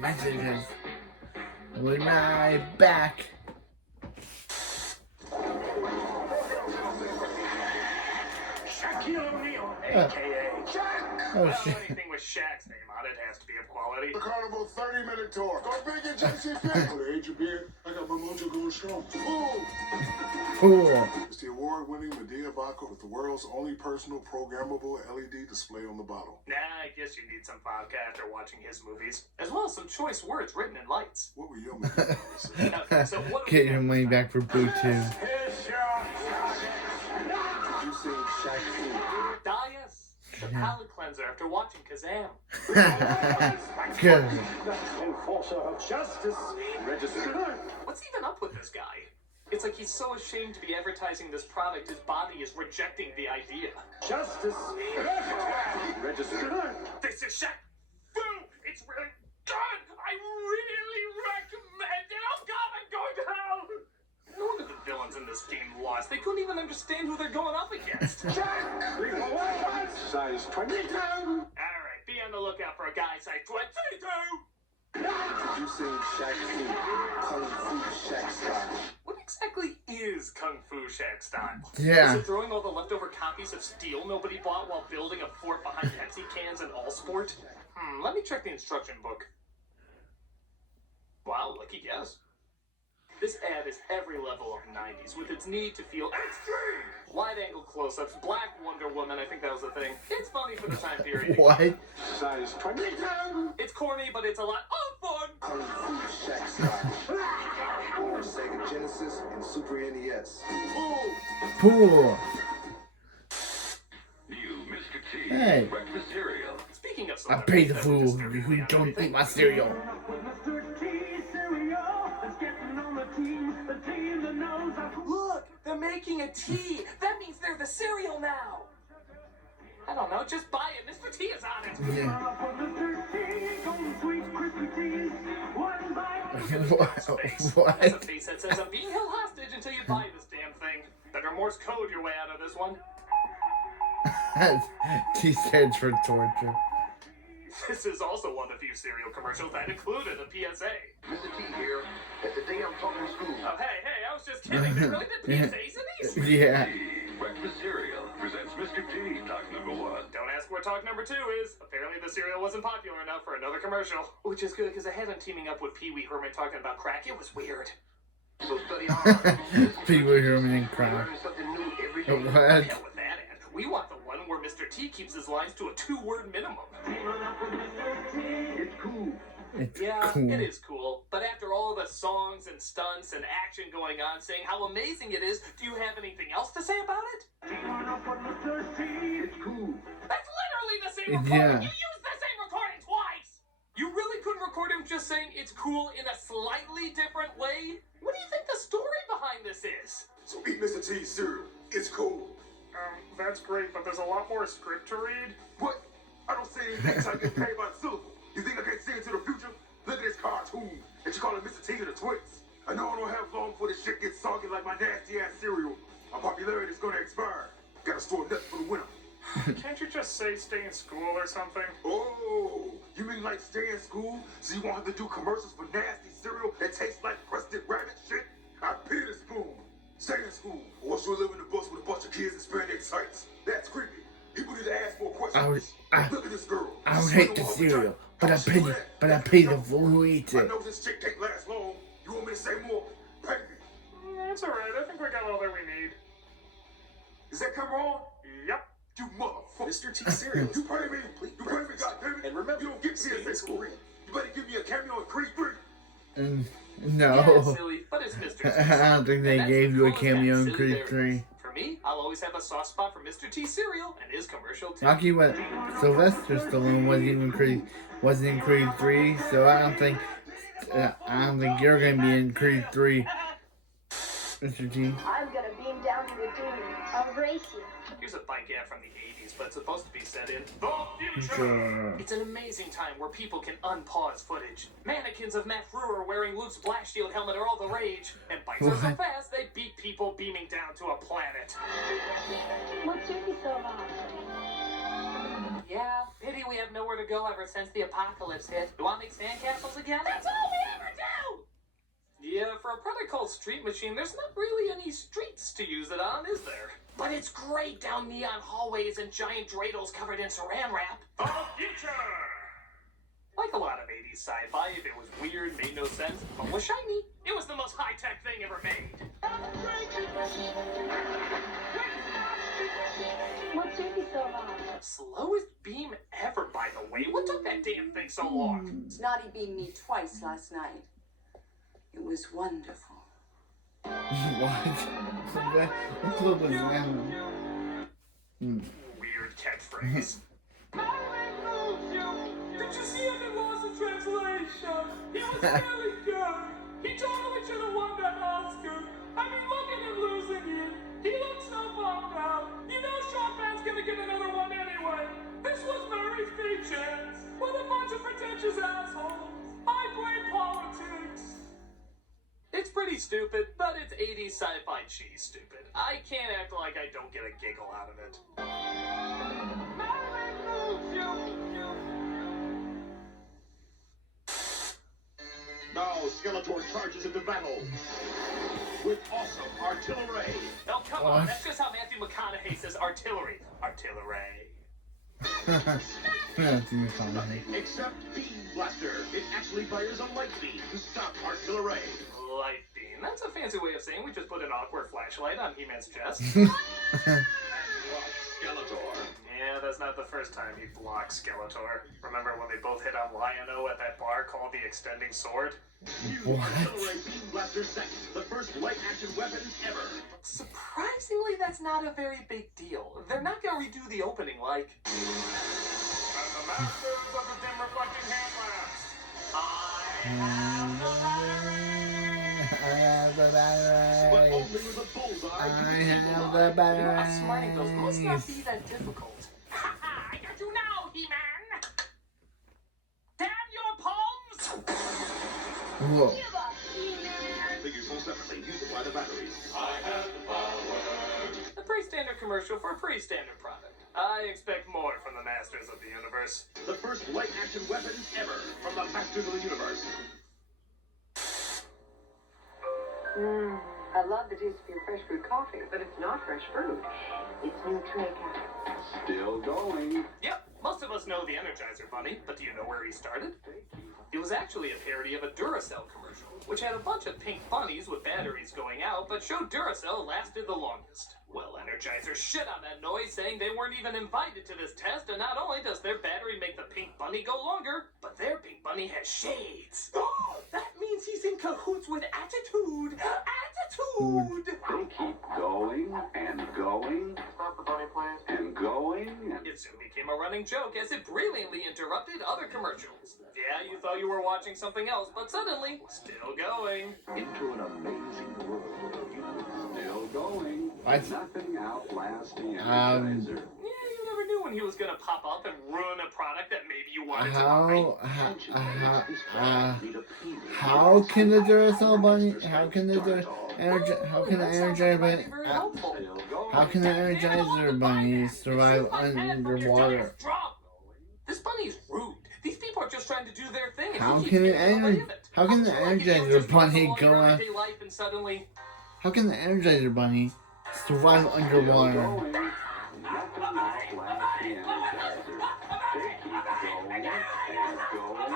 messages. We'll be right back. A.K.A. Shaq. Oh, shit. Anything with Shaq's name on it has to be of quality. The Carnival 30-minute tour. Go big and JCP. For the age of beer, I got my mojo going strong. Cool. It's the award-winning Medea vodka with the world's only personal programmable LED display on the bottle. Nah, I guess you need some vodka after watching his movies, as well as some choice words written in lights. What were your Medea say? Okay, so what Get your money back for Boo 2. Did you see Shaqs? Dias, the palate cleanser after watching Kazam. Good. Enforcer of justice. Register. What's even up with this guy? It's like he's so ashamed to be advertising this product, his body is rejecting the idea. Justice. Register. This is Shaq. Boom! It's really good! I really recommend it! Oh god, I'm going to hell! No wonder the villains in this game lost. They couldn't even understand who they're going up against. Size 22. Alright, be on the lookout for a guy size 22! Did you see Shaqs? Kung Fu Shaq style. What exactly is Kung Fu Shaq style? Yeah. Is it throwing all the leftover copies of steel nobody bought while building a fort behind Pepsi cans and all sport? Let me check the instruction book. Wow, lucky guess. This ad is every level of 90s with its need to feel extreme. Wide-angle close-ups, Black Wonder Woman, I think that was the thing. It's funny for the time period. What? Size 22. It's corny, but it's a lot of fun. Kung Fu Shaq style. For Sega Genesis and Super NES. Cool. New Mr. T Hey. breakfast cereal. Speaking of I pay the fool who don't eat my cereal. Look, they're making a tea. That means they're the cereal now. I don't know, just buy it. Mr. T is on it. Yeah. What? That's a face that says I'm being held hostage until you buy this damn thing. Better Morse code your way out of this one. T stands for torture. This is also one of the few cereal commercials that included a PSA. Mr. T here. At the day I'm talking school. Oh, hey, I was just kidding. They really did PSAs in these? Yeah. T breakfast cereal presents Mr. T. Talk number 1. Don't ask what talk number 2 is. Apparently the cereal wasn't popular enough for another commercial. Which is good, because I had him teaming up with Pee Wee Herman talking about crack. It was weird. So study hard. People hear me and cry. Learn something new every day. What? Hell with that ad. We want the one where Mr. T keeps his lines to a 2-word minimum. It's cool. It's Yeah, cool. it is cool. But after all the songs and stunts and action going on saying how amazing it is, do you have anything else to say about it? It's cool. That's literally the same recording. Yeah. You used the same recording twice. You really couldn't record him just saying it's cool in a slightly different way? What do you think the story behind this is? So eat Mr. T's cereal. It's cool. That's great, but there's a lot more script to read. What? I don't say anything until I get paid by the syllable. You think I can't see into the future? Look at this cartoon. And you call it Mr. T and the Twins. I know I don't have long before this shit gets soggy like my nasty ass cereal. My popularity is gonna expire. Gotta store nuts for the winter. Can't you just say stay in school or something? Oh, you mean like stay in school so you won't have to do commercials for nasty cereal that tastes like crusted rabbit shit? I pity the spoon. Stay in school, or else you'll live in the bus with a bunch of kids and spend their sights. That's creepy. People need to ask more questions. Look at this girl. I would hate the cereal, but I pay the fool who eats I it. know this chick can't last long. You want me to say more? Pay me. That's alright, I think we got all that we need. Is that camera on? Yep. You motherfucker. Mr. T cereal is You pay me. You pay me, goddammit. And remember, you don't get stay in PSA school. free. You better give me a cameo in Creed 3. No. Yeah, silly, but it's Mr. T. I don't think they And that's gave the you a coolest cameo and in silly Creed there 3. is. For me, I'll always have a soft spot for Mr. T cereal and his commercial too. Lucky what Sylvester Stallone wasn't in Creed 3, so I don't think you're gonna be in Creed 3, Mr. T. I'm gonna beam down to the dune. I'll race you. Here's a bike ad from the 80s, but it's supposed to be set in the future. Sure. It's an amazing time where people can unpause footage. Mannequins of Matt Frewer wearing Luke's Blast Shield helmet are all the rage, and bikes are so What? fast they beat people beaming down to a planet. What took you so long? Yeah, have nowhere to go ever since the apocalypse hit. You want to make sandcastles again? That's all we ever do! Yeah, for a product called Street Machine, there's not really any streets to use it on, is there? But it's great down neon hallways and giant dreidels covered in saran wrap. The future! Like a lot of 80s sci-fi, if it was weird, made no sense, but was shiny, it was the most high-tech thing ever made. What took you so long? Slowest beam ever, by the way. What took that damn thing so long? Snotty beamed me twice last night. It was wonderful. What? What club was that? Weird catchphrase. Did you see him in Lost in Translation? He was really good. He totally should have won that Oscar. I mean, look at him losing it. He looks so bummed out. You know Chopin's gonna get another one anyway. This was Murray's big chance. What a bunch of pretentious assholes. I blame politics. It's pretty stupid, but it's 80s sci-fi cheese stupid. I can't act like I don't get a giggle out of it. Now Skeletor charges into battle with awesome artillery. Oh, come on. That's just how Matthew McConaughey says artillery. Artillery. Nothing except Beam Blaster. It actually fires a light beam to stop artillery. Light beam. That's a fancy way of saying we just put an awkward flashlight on He-Man's chest. Skeletor. Yeah, that's not the first time he blocked Skeletor. Remember when they both hit on Lion-O at that bar called the Extending Sword? New artillery Beam Blaster set. The first light-action weapon ever. Surprisingly, that's not a very big deal. They're not gonna redo the opening like... And the masters of the dim reflecting hand lamps. I have the battery. But only with a bullseye. I have the You know, battery. outsmarting those must not be that difficult. Ha ha! I got you now, He-Man! Damn your palms! Whoa. Give up, He-Man. Figures most definitely multiply the batteries. A pretty standard commercial for a pretty standard product. I expect more from the Masters of the Universe. The first light-action weapon ever from the Masters of the Universe. I love the taste of your fresh brewed coffee, but it's not fresh brewed. It's new Traeger. Still going. Yep, most of us know the Energizer Bunny, but do you know where he started? It was actually a parody of a Duracell commercial, which had a bunch of pink bunnies with batteries going out, but showed Duracell lasted the longest. Well, Energizer shit on that noise, saying they weren't even invited to this test, and not only does their battery make the pink bunny go longer, but their pink bunny has shades. Oh, that means he's in cahoots with Attitude! Attitude! They keep going and going Stop the bunny, please. and going and... It soon became a running joke as it brilliantly interrupted other commercials. Yeah, you thought you were watching something else, but suddenly, still going. into an amazing world of you. Still going. What? Nothing outlasts the Energizer. Yeah, you never knew when he was gonna pop up and ruin a product that maybe you wanted to buy. How can the Duracell bunny? How can the Energizer bunny? Very helpful. Still going. How can the Energizer bunny survive underwater? This bunny is rude. These people are just trying to do their thing. And How he can keeps the getting in the way Ener- of it. how can the I feel like if you Energizer just bunny rustle on go your up- everyday life and suddenly... How can the Energizer bunny survive Still underwater? going. Nothing outlasts the Energizer. They keep going and going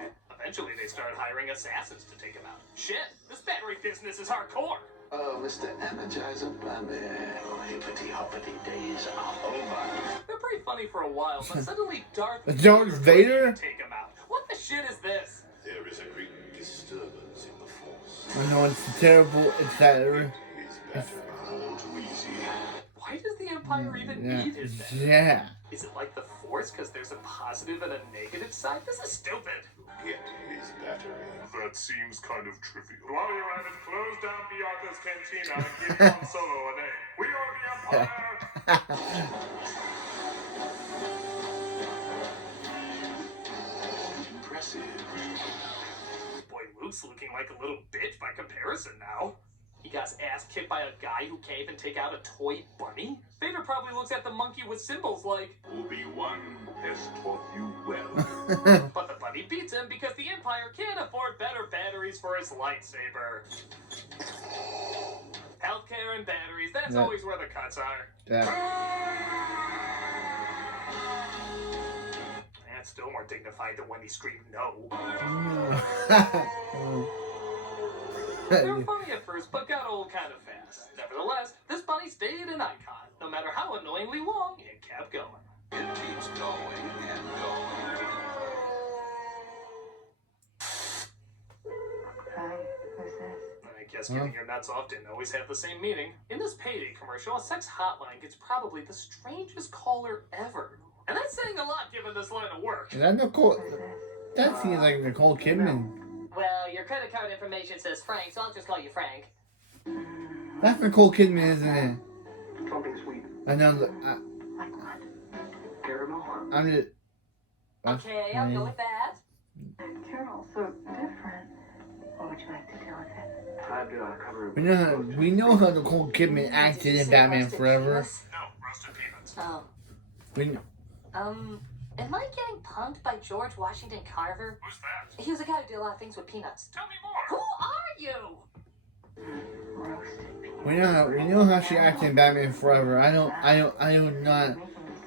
and... Eventually, they started hiring assassins to take him out. Shit, this battery business is hardcore. Oh, Mr. Energizer Bunny, oh, hippity-hoppity days are over. They're pretty funny for a while, but suddenly Darth Darth Vader? take him out. What the shit is this? There is a great disturbance in the Force. I know it's terrible. It's that. His battery all too easy. Why does the Empire even Yeah. need his battery? Yeah. Is it like the Force, because there's a positive and a negative side? This is stupid. Get his battery. That seems kind of trivial. While you're at it, close down Bianca's Cantina and give Han Solo a name. We are the Empire! Impressive. Boy, Luke's looking like a little bitch by comparison now. He got his ass kicked by a guy who can't even take out a toy bunny? Vader probably looks at the monkey with symbols like, Obi-Wan has taught you well. but the bunny beats him because the Empire can't afford better batteries for his lightsaber. Healthcare and batteries, that's always where the cuts are. That's still more dignified than when he screamed no. They were funny at first, but got old kind of fast. Nevertheless, this bunny stayed an icon. No matter how annoyingly long, it kept going. It keeps going and going. Hi, who's this? I guess getting your nuts off didn't always have the same meaning. In this Payday commercial, a sex hotline gets probably the strangest caller ever. And that's saying a lot given this line of work. Is that Nicole? That seems like Nicole Kidman. Well, your credit card information says Frank, so I'll just call you Frank. That's Nicole Kidman, isn't it? Something sweet. I know. Like what? Caramel. I'm just. Okay, I'll go with that. Carol, so different. What would you like to do with it? I'd cover it. We know how Nicole Kidman acted in Batman Forever. No, roasted peanuts. Oh. We, Am I getting punked by George Washington Carver? Who's that? He was a guy who did a lot of things with peanuts. Tell me Who more. are you? Roasted peanuts. we know how she acted in Batman Forever. I do not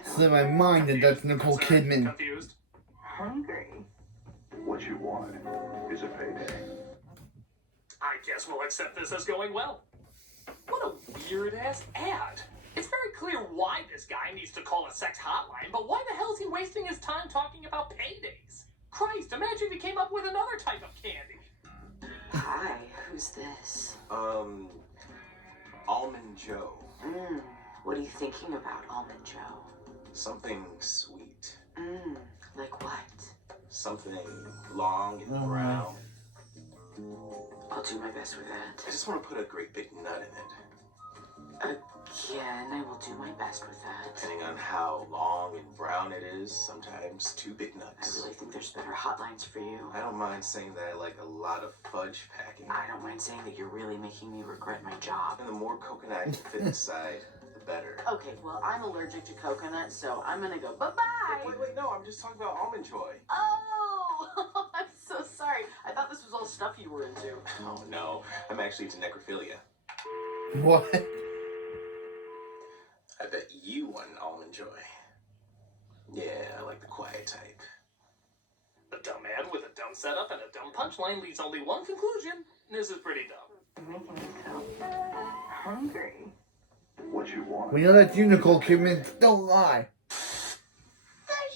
slip my mind that that's Nicole Kidman. Confused? Hungry. What you want is a payday. I guess we'll accept this as going well. What a weird-ass ad. It's very clear why this guy needs to call a sex hotline, but why the hell is he wasting his time talking about paydays? Christ, imagine if he came up with another type of candy. Hi, who's this? Almond Joe. What are you thinking about, Almond Joe? Something sweet. Like what? Something long and brown. I'll do my best with I that. just want to put a great big nut in it. Again, I will do my best with that. Depending on how long and brown it is, sometimes 2 big I nuts. really think there's better hotlines for you. I don't mind saying that I like a lot of fudge packing. I don't mind saying that you're really making me regret my job. And the more coconut I can fit inside, the better. Okay, well, I'm allergic to coconut, so I'm gonna go bye-bye. Wait, no, I'm just talking about Almond Joy. Oh, I'm so sorry. I thought this was all stuff you were into. Oh, no, I'm actually into necrophilia. What? I bet you want an Almond Joy. Yeah, I like the quiet type. A dumb ad with a dumb setup and a dumb punchline leaves only one conclusion. This is pretty dumb. You're making me so hungry. What you want. We know that's you, Nicole Kidman. Don't lie. Does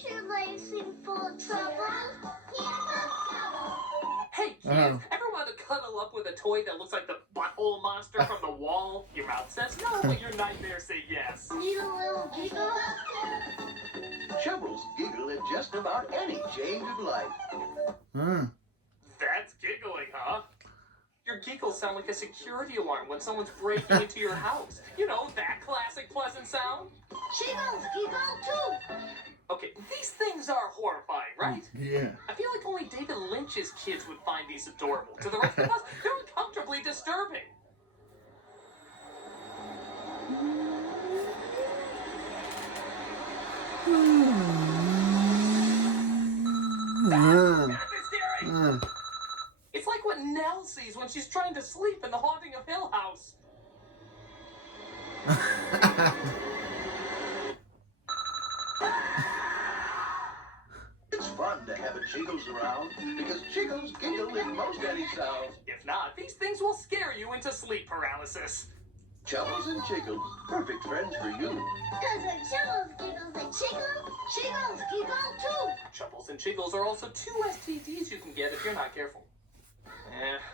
your life seem full of trouble? Hey, kids, ever want to cuddle up with a toy that looks like the butthole monster from the wall? Your mouth says no, but your nightmares say yes. Need a little giggle? Chubbles giggle at just about any change of life. That's giggling, huh? Your giggles sound like a security alarm when someone's breaking into your house. You know, that classic pleasant sound? Jiggles giggle too. Okay, these things are horrifying, right? Yeah. I feel like only David Lynch's kids would find these adorable. To the rest of us, they're uncomfortably disturbing. It's scary. It's like what Nell sees when she's trying to sleep in The Haunting of Hill House. It's fun to have a Jiggles around because Jiggles giggle in most any sound. If not, these things will scare you into sleep paralysis. Chubbles and Jiggles, perfect friends for you. Cause when Jiggles giggles and chickle, Jiggles giggle too. Chubbles and Chiggles are also 2 STDs you can get if you're not careful.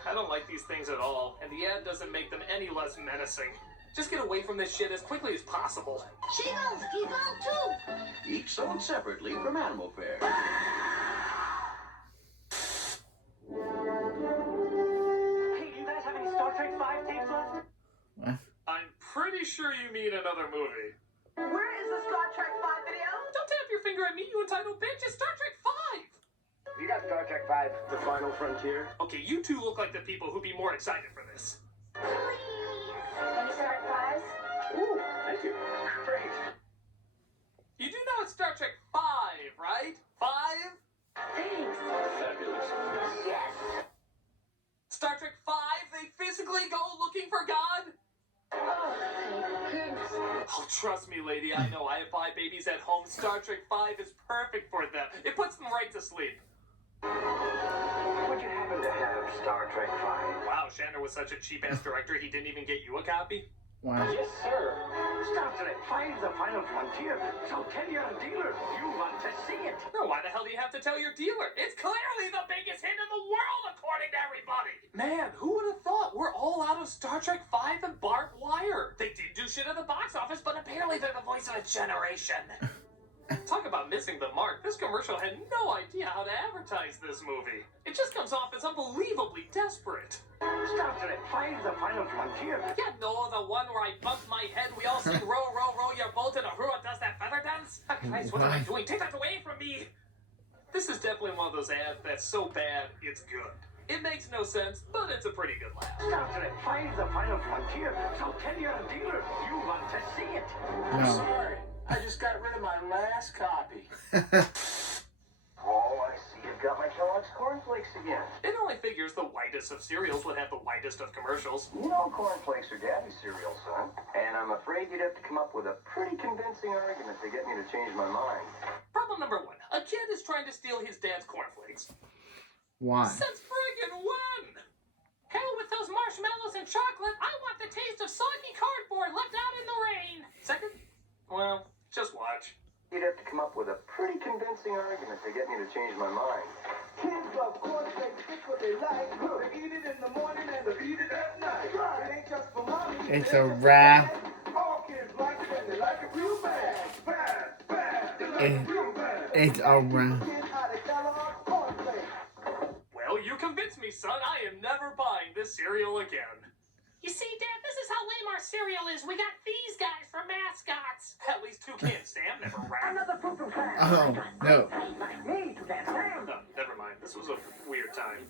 I don't like these things at all, and the ad doesn't make them any less menacing. Just get away from this shit as quickly as possible. Jiggles giggle too. Each sold separately from Animal Fair. Hey, do you guys have any Star Trek 5 tapes left? I'm pretty sure you mean another movie. Where is the Star Trek 5 video? Don't tap your finger at me, you entitled bitch. It's Star Trek 5. You got Star Trek 5, The Final Frontier? Okay, you two look like the people who'd be more excited for this. Please. Trust me, lady, I know. I have 5 babies at home. Star Trek 5 is perfect for them. It puts them right to sleep. Would you happen to have Star Trek 5? Wow, Shatner was such a cheap-ass director, he didn't even get you a copy? Wow. Yes, sir. Star Trek 5 the final frontier. So tell your dealer you want to see it. No, why the hell do you have to tell your dealer? It's clearly the biggest hit in the world, according to everybody! Man, who would have thought? We're all out of Star Trek 5 and barbed wire. They did do shit at the box office, but apparently they're the voice of a generation. Talk about missing the mark. This commercial had no idea how to advertise this movie. It just comes off as unbelievably desperate. Star Trek 5 the final frontier. Yeah, no, the one where I bumped my head, we all sing row, row, row your boat, and Ahura does that feather dance? Oh, Christ, what am I doing? Take that away from me! This is definitely one of those ads that's so bad, it's good. It makes no sense, but it's a pretty good laugh. Star Trek 5 the final frontier. So tell your dealer you want to see it. I'm sorry. I just got rid of my last copy. Oh, I see you've got my Kellogg's cornflakes again. It only figures the whitest of cereals would have the whitest of commercials. You know cornflakes are daddy's cereal, son. And I'm afraid you'd have to come up with a pretty convincing argument to get me to change my mind. Problem number 1. A kid is trying to steal his dad's cornflakes. Why? Since friggin' when? Hell with those marshmallows and chocolate. I want the taste of soggy cardboard left out in the rain. Second? Well, just watch. You'd have to come up with a pretty convincing argument to get me to change my mind. Kids love cornflakes, it's what they like. They eat it in the morning and they eat it at night. It ain't just for mommy. It's a wrap. All kids like it and they like it real bad. Bad, bad. They like it real bad. It's a wrap. Kids out of Kellogg's cornflakes. Well, you convinced me, son. I am never buying this cereal again. You see, Dad, this is how lame our cereal is. We got these guys for mascots. At least 2 cans, Sam. Never ran. Another poop and class. Oh, no. Me to that time. No, never mind. This was a weird time.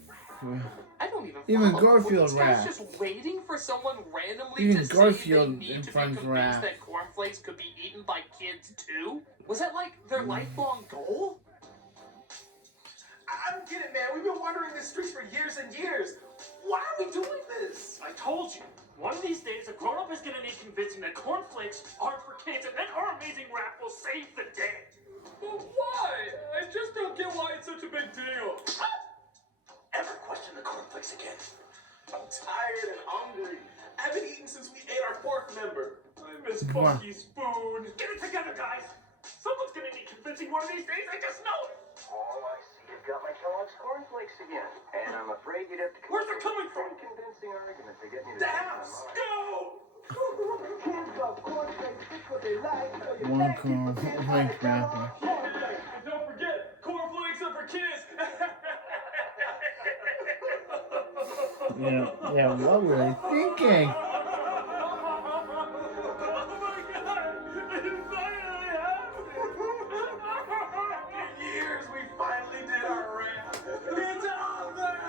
I don't even Even follow. Garfield Were these guys rapped. just waiting for someone randomly Even to Garfield say they need in to be front convinced rapped. that cornflakes could be eaten by kids too? Was that like their lifelong goal? I don't get it, man. We've been wandering the streets for years and years. Why are we doing this? I told you. One of these days, a grown-up is gonna need convincing that cornflakes aren't for kids, and then our amazing rap will save the day. But why? I just don't get why it's such a big deal. Ever question the cornflakes again? I'm tired and hungry. I haven't eaten since we ate our 4th member. I miss Funky Spoon. Get it together, guys. Someone's gonna need convincing one of these days. I just know it. Oh, I see you've got my Kellogg's cornflakes again. And I'm afraid you'd have to come Where's up it with coming a from? pretty convincing argument to get me to The change my house. mind. Go! Kids love cornflakes, it's what they like. So you One can't keep a kid out cornflake of Kellogg's wrapper. cornflakes. And don't forget, cornflakes are for kids. Yeah, what were they thinking? Oh my God! It finally happened! In years, we finally did our rap. It's out there!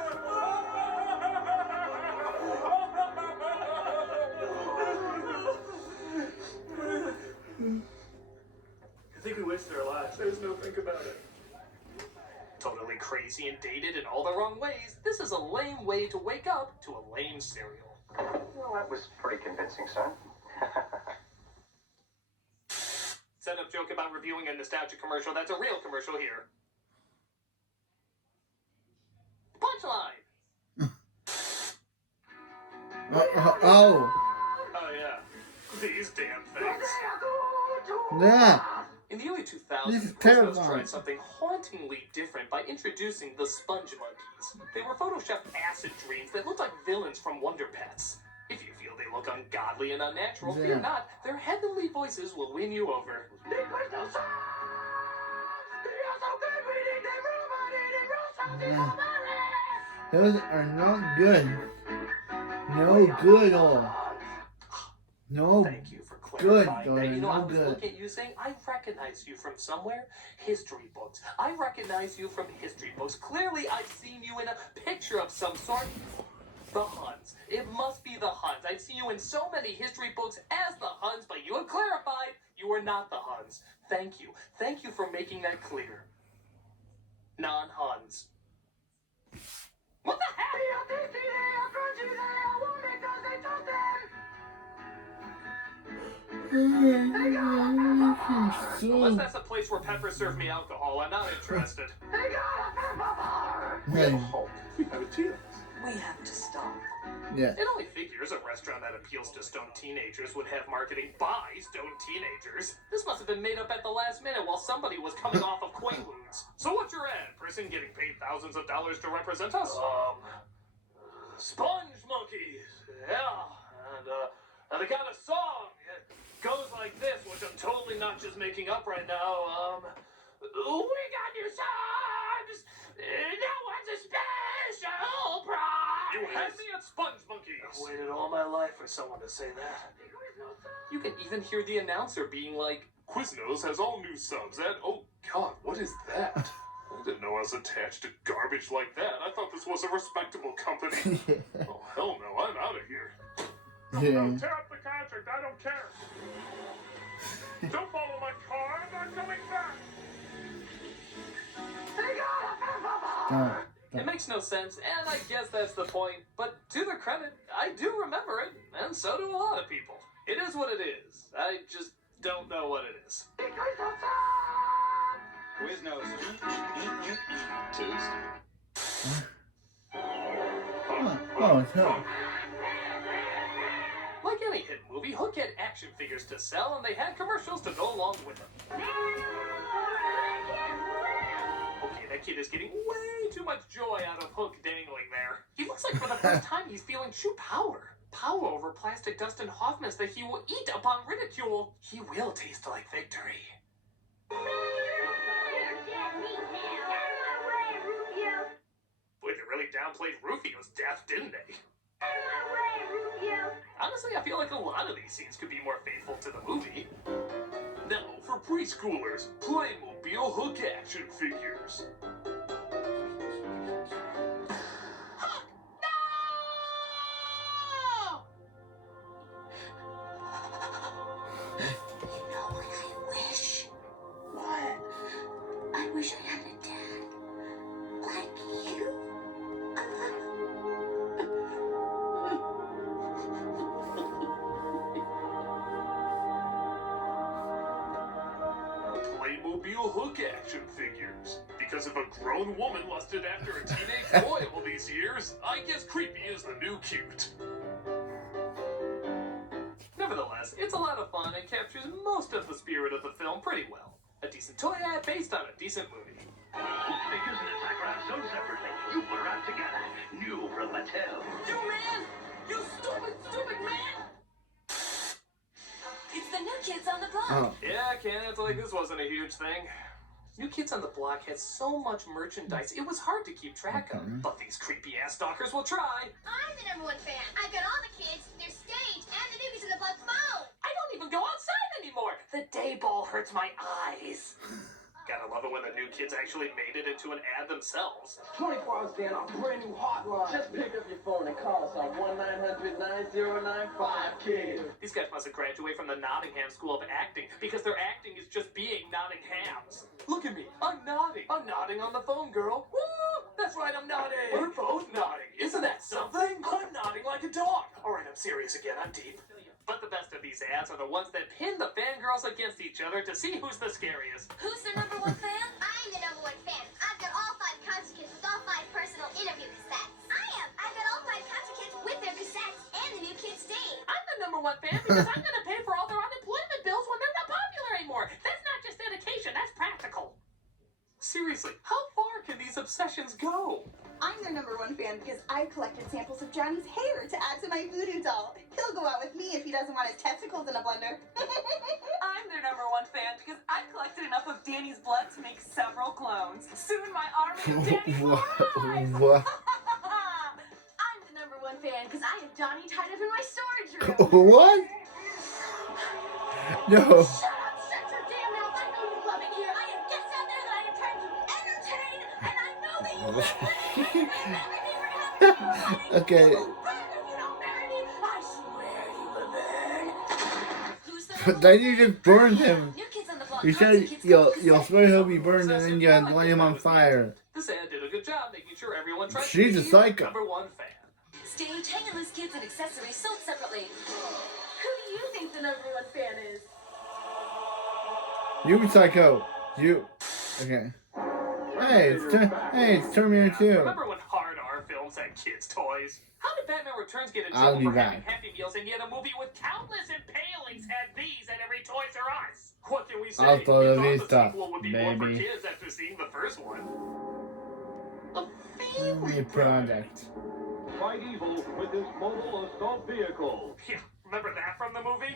I think we wasted our lives. There's no think about it. Totally crazy and dated in all the wrong ways. This is a lame way to wake up to a lame cereal. Well, that was pretty convincing, son. Setup joke about reviewing a nostalgia commercial. That's a real commercial here. Punchline! Oh. Oh yeah. These damn things. Yeah. In the early 2000s, This is Quiznos terrifying. tried something hauntingly different by introducing the Sponge Monkeys. They were photoshopped acid dreams that looked like villains from Wonder Pets. If you feel they look ungodly and unnatural, Yeah. fear not. Their heavenly voices will win you over. Yeah. Those are not good. No good all. No Thank you for good, clarifying though. that. You know, I No was good. looking at you saying, I recognize you from somewhere. History books. I recognize you from history books. Clearly, I've seen you in a picture of some sort. The Huns. It must be the Huns. I've seen you in so many history books as the Huns, but you have clarified you are not the Huns. Thank you. Thank you for making that clear. Non-Huns. What the heck? Unless that's a place where peppers serve me alcohol, I'm not interested. Hey. Hulk, we have a chance. We have to stop. Yeah. It only figures a restaurant that appeals to stoned teenagers would have marketing by stoned teenagers. This must have been made up at the last minute while somebody was coming off of Quaaludes. So what's your ad? Person getting paid thousands of dollars to represent us? Sponge monkeys. Yeah. And they got a song. It goes like this, which I'm totally not just making up right now. We got new songs. No one's a special prize. You had me at Sponge Monkeys. I've waited all my life for someone to say that. You can even hear the announcer being like, Quiznos has all new subs and oh god, what is that? I didn't know I was attached to garbage like that. I thought this was a respectable company. Oh hell no, I'm out of here. Yeah. No, tear up the contract, I don't care. Don't follow my car, I'm not coming back. it makes no sense, and I guess that's the point. But to their credit, I do remember it, and so do a lot of people. It is what it is. I just don't know what it is. Quiznos. Tuesday. Oh, it's Hook. Like any hit movie, Hook had action figures to sell, and they had commercials to go along with them. Okay, that kid is getting way too much joy out of Hook dangling there. He looks like for the first time he's feeling true power. Power over plastic Dustin Hoffmans that he will eat upon ridicule. He will taste like victory. Boy, they really downplayed Rufio's death, didn't they? Honestly, I feel like a lot of these scenes could be more faithful to the movie. Now, for preschoolers, Playmobil Hook action figures. I wish I had a dad like you. Playmobil Hook action figures. Because if a grown woman lusted after a teenage boy all these years, I guess creepy is the new cute. Nevertheless, it's a lot of fun and captures most of the spirit of the film pretty well. A decent toy ad based on a decent movie. Figures and attacker are so separately. You put her out together. New from Mattel. You man! You stupid man! It's the New Kids on the Block. Oh. Yeah, I can't act like this wasn't a huge thing. New Kids on the Block had so much merchandise, it was hard to keep track of. But these creepy-ass stalkers will try. I'm the #1 fan. I've got all the kids, their stage, and the Newbies in the Blood phone. I don't even go outside anymore. The day ball hurts my eyes. Gotta love it when the New Kids actually made it into an ad themselves. 24 hours a day on our brand new hotline. Just pick up your phone and call us on 1-900-9095-KID. These guys must have graduated from the Nottingham School of Acting because their acting is just being Nottingham's. Look at me, I'm nodding. I'm nodding on the phone, girl. Woo! That's right, I'm nodding. We're both nodding. Isn't that something? I'm nodding like a dog. All right, I'm serious again. I'm deep. But the best of these ads are the ones that pin the fangirls against each other to see who's the scariest. Who's the #1 fan? I'm the #1 fan. I've got all 5 concert kits with all 5 personal interview cassettes. I've got all 5 concert kits with their cassettes and the New Kids stage. I'm the #1 fan because I'm going to pay for all their unemployment bills when they're not popular anymore. That's not just dedication, that's practical. Seriously, how far can these obsessions go? I'm their #1 fan because I've collected samples of Johnny's hair to add to my voodoo doll. He'll go out with me if he doesn't want his testicles in a blender. I'm their #1 fan because I've collected enough of Danny's blood to make several clones. Soon my army of Danny's lives! What? I'm the #1 fan because I have Johnny tied up in my storage room. What? No. Shut up, shut your damn mouth. I know you love it here. I have guests out there that I am trying to entertain, and I know that you love it. Okay. Then you just burned him. You said you'll swear he'll be burned and then you light him on fire. This ad did a good job making sure everyone tries She's to a be psycho. #1 fan. Stage, hang and loose kids and accessories sold separately. Who do you think the #1 fan is? You be psycho. You. Okay. Hey, it's Terminator 2. Remember when hard R films had kids' toys? How did Batman Returns get in I'll trouble be for back. having Happy Meals and yet a movie with countless impalings had these at every Toys R Us? What can we say? Hasta la We thought vista, the sequel would be more for baby. kids after seeing the first one. A Family family product. Fight evil with this mobile assault vehicle. Yeah, remember that from the movie?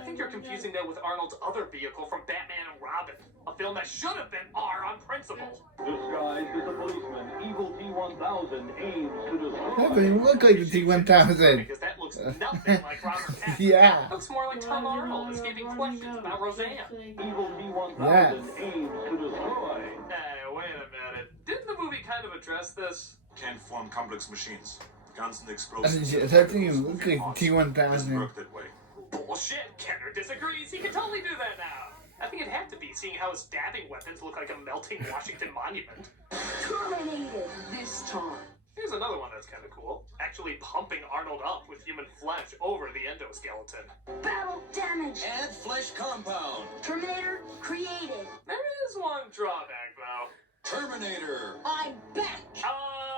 I think you're confusing that with Arnold's other vehicle from Batman and Robin, a film that should have been R on principle. Disguised as a policeman, evil T-1000 aims to destroy. That doesn't look like the T-1000. Because that looks nothing like Robert Pattinson. Yeah. It looks more like Tom Arnold escaping questions about Roseanne. Evil T-1000 Yes. aims to destroy. Hey, wait a minute. Didn't the movie kind of address this? Can't form complex machines. Guns and explosives. That thing looks like the T-1000. Work that way. Bullshit. Kenner disagrees. He can totally do that now. I think it had to be, seeing how his stabbing weapons look like a melting Washington monument. Terminated this time. Here's another one that's kind of cool. Actually pumping Arnold up with human flesh over the endoskeleton. Battle damage. Add flesh compound. Terminator created. There is one drawback, though. Terminator. I'm back.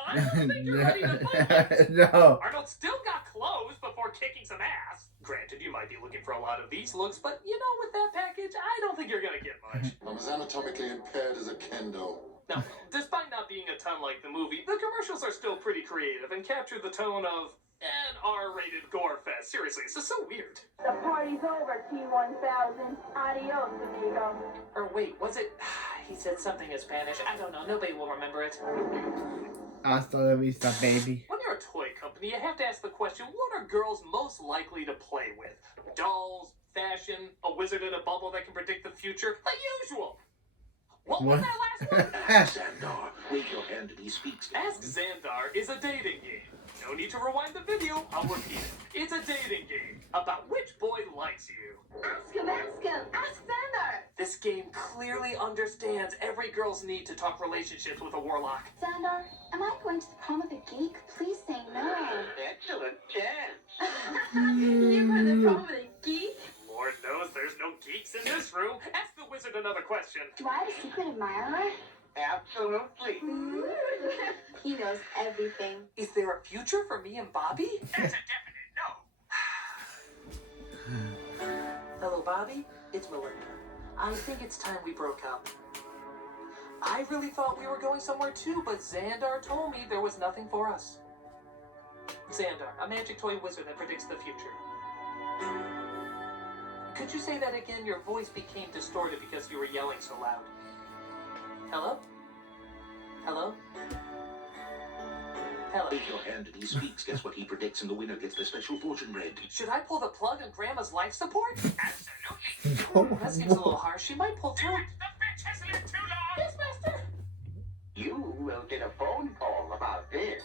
I don't think you're ready to play this. No. Arnold still got clothes before kicking some ass. Granted, you might be looking for a lot of these looks, but you know, with that package, I don't think you're gonna get much. I'm as anatomically impaired as a kendo. Now, despite not being a ton like the movie, the commercials are still pretty creative and capture the tone of an R-rated gore fest. Seriously, this is so weird. The party's over, T-1000. Adios, amigo. Or wait, was it? He said something in Spanish. I don't know. Nobody will remember it. Hasta la vista, baby. When you're a toy company, you have to ask the question, what are girls most likely to play with? Dolls, fashion, a wizard in a bubble that can predict the future? The usual! What was that last one? Xandar, wave your hand and he speaks. Ask Xandar is a dating game. No need to rewind the video, I'll repeat it. It's a dating game about which boy likes you. Ask him, ask him. Ask Xander. This game clearly understands every girl's need to talk relationships with a warlock. Xander, am I going to the prom with a geek? Please say no. Excellent chance. You're going to the prom with a geek? Lord knows there's no geeks in this room. Ask the wizard another question. Do I have a secret admirer? Absolutely. He knows everything. Is there a future for me and Bobby? That's a definite no. Hello, Bobby. It's Melinda. I think it's time we broke up. I really thought we were going somewhere too, but Xandar told me there was nothing for us. Xandar, a magic toy wizard that predicts the future. Could you say that again? Your voice became distorted because you were yelling so loud. Hello? Hello? Hello? Wave your hand and he speaks. Guess what he predicts, and the winner gets the special fortune bread. Should I pull the plug on Grandma's life support? Absolutely. No. That seems a little harsh. She might pull through. The bitch has lived too long. Yes, master. You will get a phone call about this.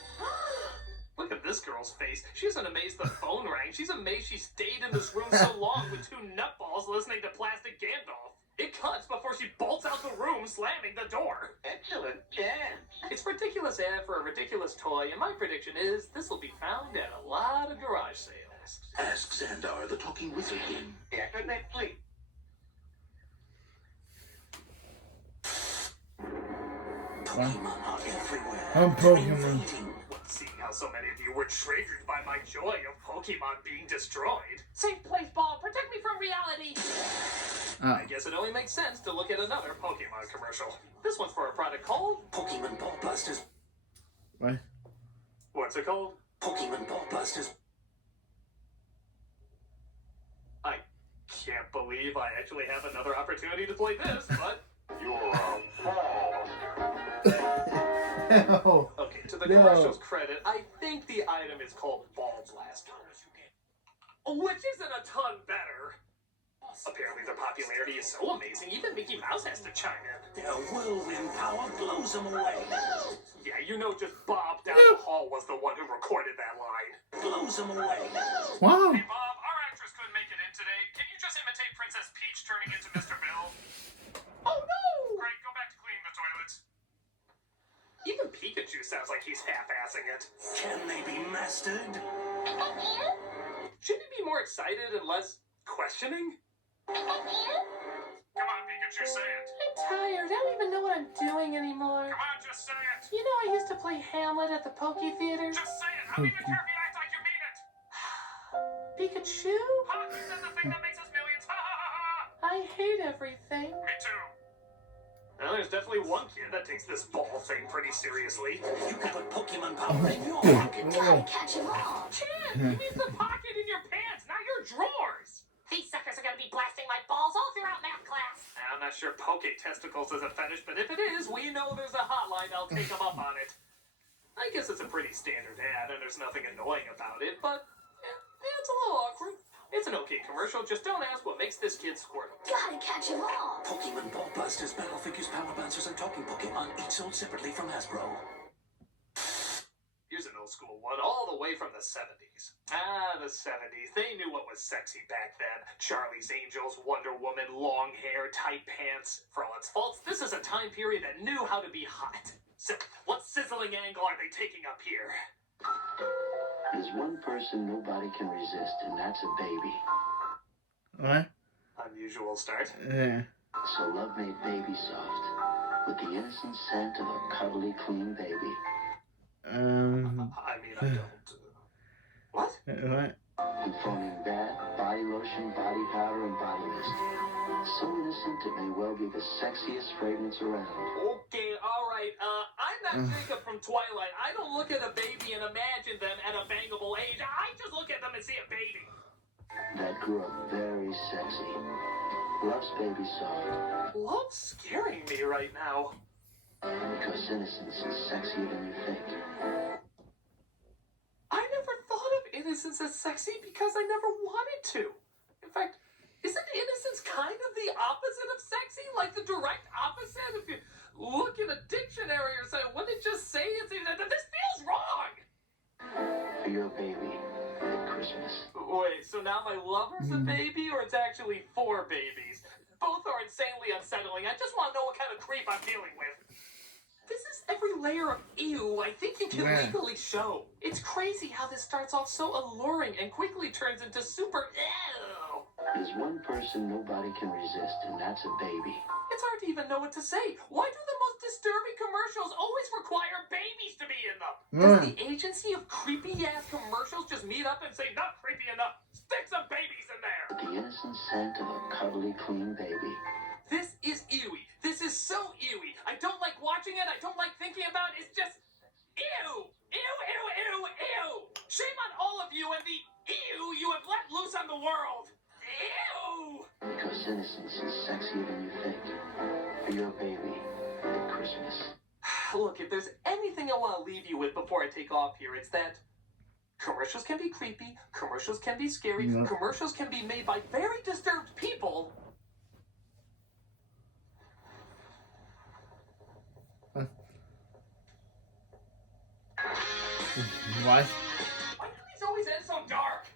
Look at this girl's face. She isn't amazed the phone rang. She's amazed she stayed in this room so long with two nutballs listening to Plastic Gandalf. It cuts before she bolts out the room, slamming the door. Excellent chance. It's ridiculous ad for a ridiculous toy, and my prediction is this will be found at a lot of garage sales. Ask Xandar, the talking wizard king. Definitely. Pokemon are everywhere. I'm Pokemon. Seeing how so many of you were triggered by my joy of Pokemon being destroyed. Safe place, ball. Protect me from reality. I guess it only makes sense to look at another Pokemon commercial. This one's for a product called Pokemon Ball Busters. What? What's it called? Pokemon Ball Busters. I can't believe I actually have another opportunity to play this, but You're a ball. No. okay, to the No. commercial's credit, I think the item is called Ball Blaster. Which isn't a ton better. Apparently their popularity is so amazing, even Mickey Mouse has to chime in. Their whirlwind power blows them away. Yeah, you know just Bob down the hall was the one who recorded that line. Blows them away. Wow. Hey Bob, our actress couldn't make it in today. Can you just imitate Princess Peach turning into Mr. Bill? Oh no! Great, go back to cleaning the toilets. Even Pikachu sounds like he's half-assing it. Can they be mastered? Shouldn't he be more excited and less questioning? Come on, Pikachu, say it. I'm tired. I don't even know what I'm doing anymore. Come on, just say it. You know, I used to play Hamlet at the Poke Theater. Just say it. I don't even care if you act like you mean it. Pikachu? Ha! You said the thing that makes us millions. Ha ha ha ha! I hate everything. Me too. Well, there's definitely one kid that takes this ball thing pretty seriously. You can put Pokemon power in your pocket. Gotta catch 'em all. Chan, you mean the pocket in your pants, not your drawers. These suckers are gonna be blasting my balls all throughout math class. I'm not sure poke testicles is a fetish, but if it is, we know there's a hotline. I'll take them up on it. I guess it's a pretty standard ad, and there's nothing annoying about it, but it's a little awkward. It's an okay commercial, just don't ask what makes this kid squirt. Gotta catch 'em all. Pokemon Ball Blasters, Battle Figures, Power Bouncers, and Talking Pokemon, each sold separately from Hasbro. Here's an old school one, all the way from the 70s. Ah, the 70s. They knew what was sexy back then. Charlie's Angels, Wonder Woman, long hair, tight pants. For all its faults, this is a time period that knew how to be hot. So, what sizzling angle are they taking up here? There's one person nobody can resist, and that's a baby. What? Unusual start. Yeah. So love made Baby soft, with the innocent scent of a cuddly, clean baby. I mean, I don't. What? What? Informing bath, body lotion, body powder, and body mist. So innocent it may well be the sexiest fragrance around. Okay, alright, I'm not Jacob from Twilight. I don't look at a baby and imagine them at a bangable age. I just look at them and see a baby. That grew up very sexy. Loves Baby soft. Love's scaring me right now. Because innocence is sexier than you think. I never thought of innocence as sexy because I never wanted to. In fact, isn't innocence kind of the opposite of sexy? Like the direct opposite? If you look in a dictionary or something, wouldn't it just say it's, this feels wrong? For your baby at Christmas. Wait, so now my lover's a baby, or it's actually 4 babies? Both are insanely unsettling. I just want to know what kind of creep I'm dealing with. This is every layer of ew I think you can legally show. It's crazy how this starts off so alluring and quickly turns into super ew. There's one person nobody can resist, and that's a baby. It's hard to even know what to say. Why do the most disturbing commercials always require babies to be in them? Does the agency of creepy-ass commercials just meet up and say, not creepy enough, stick some babies in there? With the innocent scent of a cuddly, clean baby. This is ewy. This is so ewy. I don't like watching it. I don't like thinking about it. It's just ew. Ew, ew, ew, ew. Shame on all of you and the ew you have let loose on the world. Ew. Because innocence is sexier than you think. For your baby at Christmas. Look, if there's anything I want to leave you with before I take off here, it's that commercials can be creepy, commercials can be scary, commercials can be made by very disturbed people. What? Why do these always end so dark?